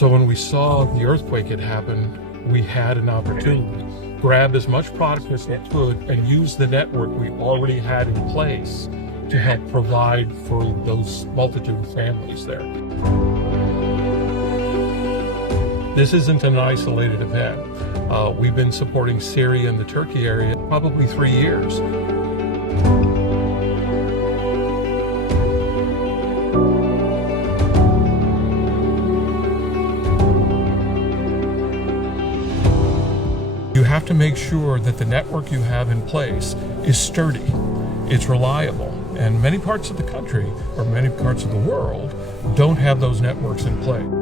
So when we saw the earthquake had happened, we had an opportunity. Grab as much product as we could and use the network we already had in place to help provide for those multitude of families there. This isn't an isolated event. We've been supporting Syria and the Turkey area probably 3 years. You have to make sure that the network you have in place is sturdy, it's reliable, and many parts of the country or many parts of the world don't have those networks in place.